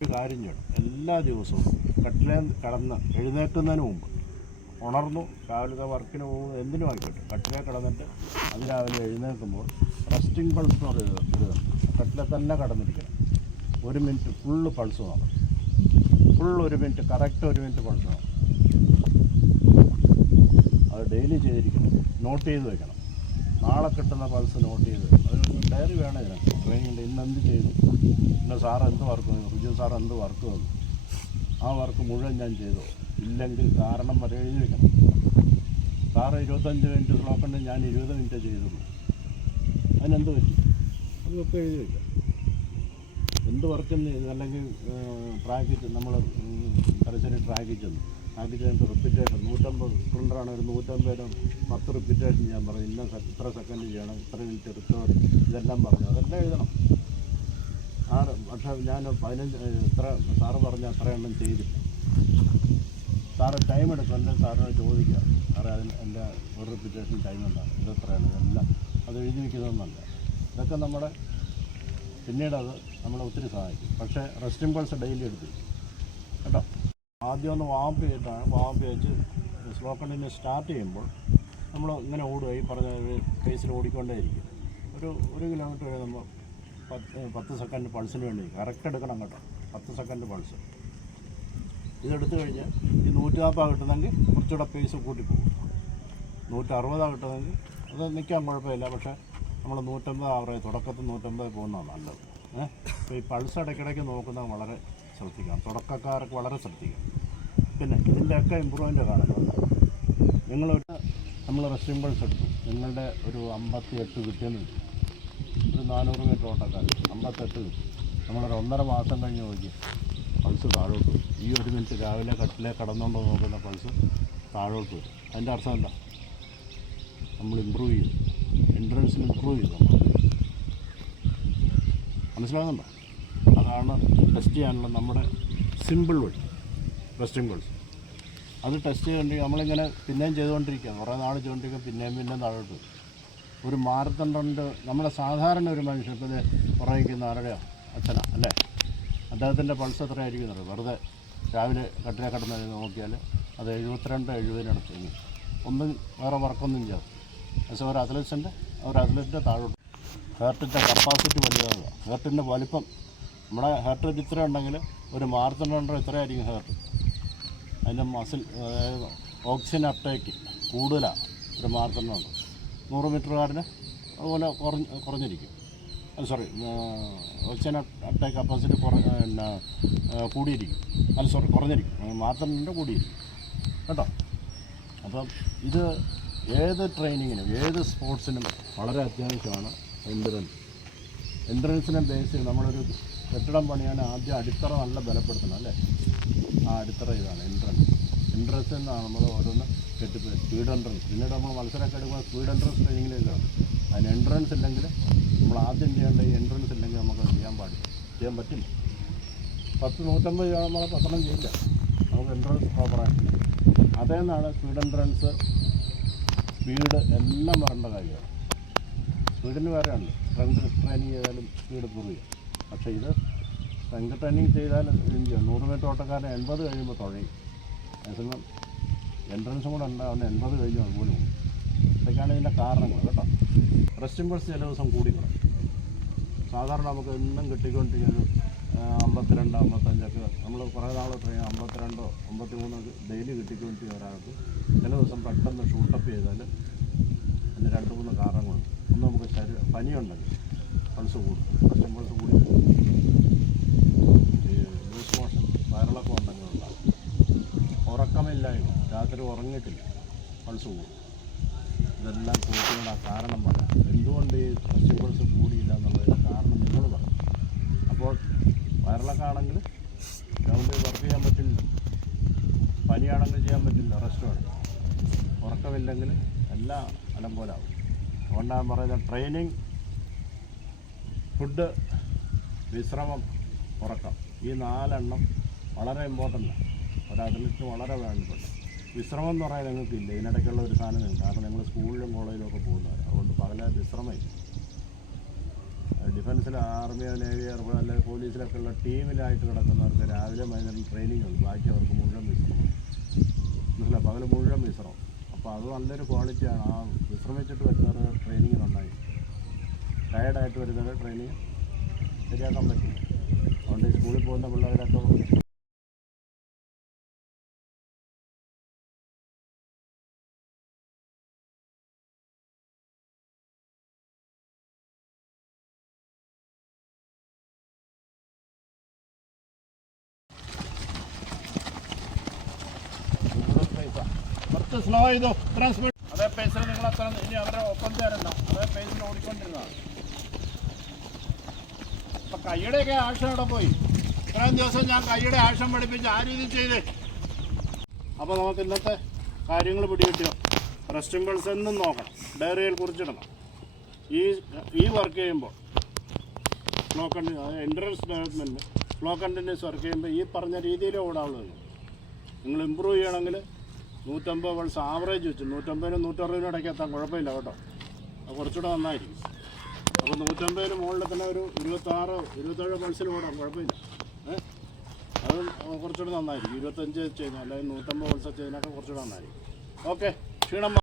ഒരു കാര്യം ചെയ്യണം. എല്ലാ ദിവസവും കട്ടിലേ കിടന്ന് എഴുന്നേൽക്കുന്നതിന് മുമ്പ് ഉണർന്നു രാവിലത്തെ വർക്കിന് പോകും എന്തിനും ആയിക്കോട്ടെ, കട്ടിലേ കിടന്നിട്ട് അതിരാവിലെ എഴുന്നേൽക്കുമ്പോൾ റെസ്റ്റിംഗ് പൾസ് എന്ന് പറയുന്നത് കട്ടിലെ തന്നെ കിടന്നിരിക്കണം. 1 മിനിറ്റ് ഫുള്ള് പൾസ് നോക്കണം. Full 1 minute correct 1 minute pulse നോക്കണം. അത് ഡെയിലി ചെയ്തിരിക്കണം. നോട്ട് ചെയ്ത് വെക്കണം. നാളെ കിട്ടുന്ന പൾസ് നോട്ട് ചെയ്ത് അതൊരു ഡയറി വേണം ഇതിനൊക്കെ. ട്രെയിനിങ്ങിൻ്റെ ഇന്നെന്ത് ചെയ്തു, ഇന്ന് സാറ് എന്ത് വർക്ക് തന്നു, റുജു സാർ എന്ത് വർക്ക് തന്നു, ആ വർക്ക് മുഴുവൻ ഞാൻ ചെയ്തു. ഇല്ലെങ്കിൽ കാരണം വരെ എഴുതി വയ്ക്കണം. സാറ് 25 മിനിറ്റ് നോക്കണ്ട, ഞാൻ 20 മിനിറ്റ് ചെയ്തുള്ളൂ. അതിനെന്ത് പറ്റി അതൊക്കെ എഴുതി വയ്ക്കാം. എന്ത് വർക്കെന്ന് അല്ലെങ്കിൽ ട്രാക്കിൽ നമ്മൾ പരസ്യം ട്രാക്കിൽ ചെന്നു കഴിഞ്ഞിട്ട് റിപ്പീറ്റേഷൻ 150 സ്പ്രിൻ്ററാണ്, ഒരു 150 10 റിപ്പീറ്റേഷൻ ഞാൻ പറഞ്ഞു. ഇത്ര സെക്കൻഡ് ചെയ്യണം, ഇത്ര മിനിറ്റ് റിക്കവറി, ഇതെല്ലാം പറഞ്ഞു. അതെല്ലാം എഴുതണം. പക്ഷേ ഞാൻ 15 ഇത്ര സാറ് പറഞ്ഞ അത്ര എണ്ണം ചെയ്തില്ല. സാറ് ടൈം എടുക്കും. അല്ലെങ്കിൽ സാറിനോട് ചോദിക്കുക, സാറേ അതിന് എൻ്റെ ഒരു റിപ്പീറ്റേഷൻ ടൈം എന്താണ്, ഇതെത്രയാണ്, ഇതെല്ലാം അത് എഴുതി വയ്ക്കുന്നതെന്നല്ല. ഇതൊക്കെ നമ്മുടെ പിന്നീട് അത് നമ്മളെ ഒത്തിരി സഹായിക്കും. പക്ഷേ റെസ്റ്റിംഗ് പൾസ് ഡെയിലി എടുത്തിരിക്കും കേട്ടോ. ആദ്യം ഒന്ന് വാമ്പ് ചെയ്തിട്ടാണ്, വാമ്പ് വെച്ച് സ്ലോ കണ്ടിന്യൂസ് സ്റ്റാർട്ട് ചെയ്യുമ്പോൾ നമ്മൾ ഇങ്ങനെ ഓടുക, ഈ പറഞ്ഞ പേസിൽ ഓടിക്കൊണ്ടേയിരിക്കും. ഒരു കിലോമീറ്റർ വരെ നമ്മൾ 10 സെക്കൻഡ് പൾസിന് വേണ്ടി കറക്റ്റ് എടുക്കണം കേട്ടോ. 10 സെക്കൻഡ് പൾസ് ഇതെടുത്തു കഴിഞ്ഞാൽ ഈ 140 കിട്ടുന്നെങ്കിൽ കുറച്ചുകൂടെ പേസ് കൂട്ടിപ്പോകും. 160 കിട്ടുന്നെങ്കിൽ അത് നിൽക്കാൻ കുഴപ്പമില്ല. പക്ഷേ നമ്മൾ 150 ആവറേജ് തുടക്കത്തിൽ 150 പോകുന്നതാണ് നല്ലത്. അപ്പോൾ ഈ പൾസ് ഇടയ്ക്കിടയ്ക്ക് നോക്കുന്നത് വളരെ ശ്രദ്ധിക്കാം. തുടക്കക്കാർക്ക് വളരെ ശ്രദ്ധിക്കാം. പിന്നെ ഇതിൻ്റെയൊക്കെ ഇമ്പ്രൂവ്മെൻ്റ് കാണുന്നുണ്ട്. നമ്മൾ റെസ്റ്റിംഗ് പൾസ് എടുത്തു, നിങ്ങളുടെ ഒരു 58 കിട്ടിയെന്ന് വെച്ചു. ഒരു 400 മീറ്റർ ഓട്ടക്കാർ 58 കിട്ടി. നമ്മളൊരു 1.5 മാസം കഴിഞ്ഞ് നോക്കി പൾസ് താഴോട്ട് വരും. ഈ 1 മിനിറ്റ് രാവിലെ കട്ടിലേ കടന്നുകൊണ്ട് നോക്കുന്ന പൾസ് താഴോട്ട് വരും. അതിൻ്റെ അർത്ഥം എന്താ? നമ്മൾ ഇമ്പ്രൂവ് ചെയ്തു, എൻട്രൻസിൽ ഇമ്പ്രൂവ് ചെയ്തു. നമ്മൾ മനസ്സിലാകുന്നുണ്ടോ? അതാണ് ടെസ്റ്റ് ചെയ്യാനുള്ള നമ്മുടെ സിമ്പിൾ വഴി, റെസ്റ്റിംഗ് പൾസ്. അത് ടെസ്റ്റ് ചെയ്തുകൊണ്ടിരിക്കുക. നമ്മളിങ്ങനെ പിന്നെയും ചെയ്തുകൊണ്ടിരിക്കുക, കുറേ നാൾ ചെയ്തുകൊണ്ടിരിക്കുക, പിന്നെയും താഴോട്ട് വരും. ഒരു മാരത്തൺ റണ്ണിൻ്റെ നമ്മുടെ സാധാരണ ഒരു മനുഷ്യൻ ഇപ്പോൾ പുറകിക്കുന്ന ആരുടെയോ അച്ഛനാ അല്ലേ, അദ്ദേഹത്തിൻ്റെ പൾസ് എത്രയായിരിക്കും അറിയാം? വെറുതെ രാവിലെ കട്ടിലെ കടന്ന് നോക്കിയാൽ അത് 72-70 ഒന്നും വേറെ വർക്കൊന്നും ചെയ്യാം. പക്ഷേ ഒരു അത്ലറ്റിൻ്റെ താഴോട്ട് ഹേർട്ടിൻ്റെ കപ്പാസിറ്റി വലുതാകുക, ഹേർട്ടിൻ്റെ വലിപ്പം. നമ്മുടെ ഹേർട്ട് റേറ്റ് ഇത്ര ഉണ്ടെങ്കിൽ ഒരു മാരത്തൺ റണ്ണർ എത്രയായിരിക്കും ഹേർട്ട്? അതിൻ്റെ മസിൽ ഓക്സിജൻ അപ്ടേക്ക് കൂടുതലാണ് ഒരു മാരത്തൺ റണ്ണർ. 100 മീറ്ററുകാരന് അതുപോലെ കുറഞ്ഞിരിക്കും. ഓക്സിജൻ അപ്ടേക്ക് കപ്പാസിറ്റി കൂടിയിരിക്കും. കുറഞ്ഞിരിക്കും. മാരത്തണിൻ്റെ കൂടിയിരിക്കും കേട്ടോ. അപ്പം ഇത് ഏത് ട്രെയിനിങ്ങിനും ഏത് സ്പോർട്സിനും വളരെ അത്യാവശ്യമാണ് എൻട്രൻസിനെ ബേസ് ചെയ്ത് നമ്മളൊരു കെട്ടിടം പണിയാൻ ആദ്യം അടിത്തറ നല്ല ബലപ്പെടുത്തണം അല്ലേ. ആ അടിത്തറ ഇതാണ് എൻട്രൻസ് എന്നാണ് നമ്മൾ ഓരോന്ന് സ്പീഡ് എൻട്രൻസ്. പിന്നീട് നമ്മൾ മത്സരമൊക്കെ എടുക്കുമ്പോൾ സ്പീഡ് എൻട്രൻസ് ട്രെയിനിങ്ങിലേക്കാണ്. അതിന് എൻട്രൻസ് ഇല്ലെങ്കിൽ നമ്മൾ ആദ്യം ചെയ്യേണ്ട ഈ എൻട്രൻസ് ഇല്ലെങ്കിൽ നമുക്കത് ചെയ്യാൻ പറ്റില്ല. 150 നമ്മളെ 10 ചെയ്യില്ല. നമുക്ക് എൻട്രൻസ് പ്രോപ്പറായിട്ടില്ല. അതേന്നാണ് സ്പീഡ് എൻട്രൻസ്, സ്പീഡ് എല്ലാം വരേണ്ട കാര്യമാണ്. സ്പീഡിന് വേറെയുണ്ട്. സ്ട്രെങ്ത് ട്രെയിനിങ് ചെയ്താലും സ്പീഡ് ഇമ്പ്രൂവ് ചെയ്യും. പക്ഷേ ഇത് സ്ട്രെങ്ത് ട്രെയിനിങ് ചെയ്താൽ 100 മീറ്റർ ഓട്ടക്കാരൻ 80 കഴിയുമ്പോൾ തുഴയും. അതേസമയം എൻട്രൻസും കൂടെ ഉണ്ടാവുന്ന 80 കഴിഞ്ഞ് അതുപോലെ പോകും. ഇതൊക്കെയാണ് ഇതിൻ്റെ കാരണങ്ങൾ കേട്ടോ. റെസ്റ്റിംഗ് പൾസ് ചില ദിവസം കൂടിക്കണം. സാധാരണ നമുക്ക് എന്നും കിട്ടിക്കൊണ്ടിരിക്കുന്നത് 52, 55 നമ്മൾ കുറേ നാൾ ട്രെയിൻ 52, 53 ഡെയിലി കിട്ടിക്കൊണ്ടിരിക്കുന്ന ഒരാൾക്ക് ചില ദിവസം പെട്ടെന്ന് ഷൂട്ടപ്പ് ചെയ്താൽ അതിന് 2-3 കാരണങ്ങളുണ്ട്. ഒന്ന് നമുക്ക് പനിയുണ്ടെങ്കിൽ പൾസ് കൂടും, റെസ്റ്റിംഗ് പൾസ് കൂടി. ലൂസ് മോഷൻ വയറിളക്കം ഉണ്ടെങ്കിൽ ഉണ്ടാകും. ഉറക്കമില്ലായ്മ, രാത്രി ഉറങ്ങിയിട്ടില്ല, പൾസ് കൂടും. ഇതെല്ലാം കൂട്ടിയുള്ള കാരണം പറയാം. എന്തുകൊണ്ട് ഈ റെസ്റ്റിംഗ് പൾസ് കൂടിയില്ല എന്നുള്ളതിൻ്റെ കാരണം നിങ്ങൾ പറയും. അപ്പോൾ വയറിളക്കം ആണെങ്കിൽ ഗ്രൗണ്ടിൽ വർക്ക് ചെയ്യാൻ പറ്റില്ല, പനിയാണെങ്കിൽ ചെയ്യാൻ പറ്റില്ല, റെസ്റ്റ് വേണം. ഉറക്കമില്ലെങ്കിൽ എല്ലാം അലമ്പോലാവും. അതുകൊണ്ടാണ് പറയുന്നത് ട്രെയിനിങ്, ഫുഡ്, വിശ്രമം, ഉറക്കം, ഈ 4 എണ്ണം വളരെ ഇമ്പോർട്ടൻ്റാണ്. ഒരു അത്ലറ്റിന് വളരെ വേണ്ടപ്പെട്ട. വിശ്രമം എന്ന് പറയാൻ നിങ്ങൾക്കില്ല. ഇതിനിടയ്ക്കുള്ള ഒരു സാധനം നിങ്ങൾക്ക്, കാരണം നിങ്ങൾ സ്കൂളിലും കോളേജിലും ഒക്കെ പോകുന്നവർ. അതുകൊണ്ട് പകല വിശ്രമമില്ല. ഡിഫൻസിൽ ആർമിയോ നേവി എയർഫോഴ്സ് അല്ലെങ്കിൽ പോലീസിലൊക്കെ ഉള്ള ടീമിലായിട്ട് കിടക്കുന്നവർക്ക് രാവിലെ വൈകുന്നേരം ട്രെയിനിങ് ഉണ്ട്. ബാക്കി അവർക്ക് മുഴുവൻ വിശ്രമം. മനസ്സിലായി, പകൽ മുഴുവൻ വിശ്രമം. അപ്പോൾ അത് നല്ലൊരു ക്വാളിറ്റിയാണ്. ആ വിശ്രമിച്ചിട്ട് വരുന്നവർ ട്രെയിനിങ് നന്നായി, ടയർഡായിട്ട് വരുന്നവർ ട്രെയിനിങ് ശരിയാക്കാൻ പറ്റും. അതുകൊണ്ട് ഈ സ്കൂളിൽ പോകുന്ന പിള്ളേരൊക്കെ കുറച്ച് സ്ലോ ചെയ്തോ. ഇത്രയും സ്പീഡ് അതേ പേസിൽ നിങ്ങൾ അത്ര ഇനി അവരെ ഒപ്പം തരണ്ട, അതേ പേസിൽ ഓടിക്കൊണ്ടിരുന്നതാണ്. അപ്പം കൈയുടെയൊക്കെ ആക്ഷൻ അവിടെ പോയി. ഇത്രയും ദിവസം ഞാൻ കൈയുടെ ആക്ഷൻ പഠിപ്പിച്ച് ആ രീതിയിൽ ചെയ്തേ. അപ്പോൾ നമുക്ക് ഇന്നത്തെ കാര്യങ്ങൾ പിടികിട്ടിയോ? റെസ്റ്റിംഗ് പൾസ് എന്നും നോക്കണം, ഡയറിയിൽ കുറിച്ചിടണം. ഈ വർക്ക് ചെയ്യുമ്പോൾ flow entrance development flow continuous work ചെയ്യുമ്പോൾ ഈ പറഞ്ഞ രീതിയിലേ ഓടാവുള്ളൂ. നിങ്ങൾ ഇമ്പ്രൂവ് ചെയ്യണമെങ്കിൽ 150 പൾസ് ആവറേജ് വെച്ച് 150-നും 160-നും ഇടയ്ക്ക് എത്താൻ കുഴപ്പമില്ല കേട്ടോ. അത് കുറച്ചുകൂടെ നന്നായിരിക്കും. അപ്പോൾ 150-ന് മുകളിൽ തന്നെ ഒരു 26-27 പൾസിൽ ഓടാം, കുഴപ്പമില്ല. അത് കുറച്ചുകൂടെ നന്നായിരിക്കും. 25 ചെയ്യുന്നത് അല്ലെങ്കിൽ 150 പൾസ് ചെയ്യുന്നതൊക്കെ കുറച്ചുകൂടെ നന്നായിരിക്കും. ഓക്കെ, ക്ഷീണം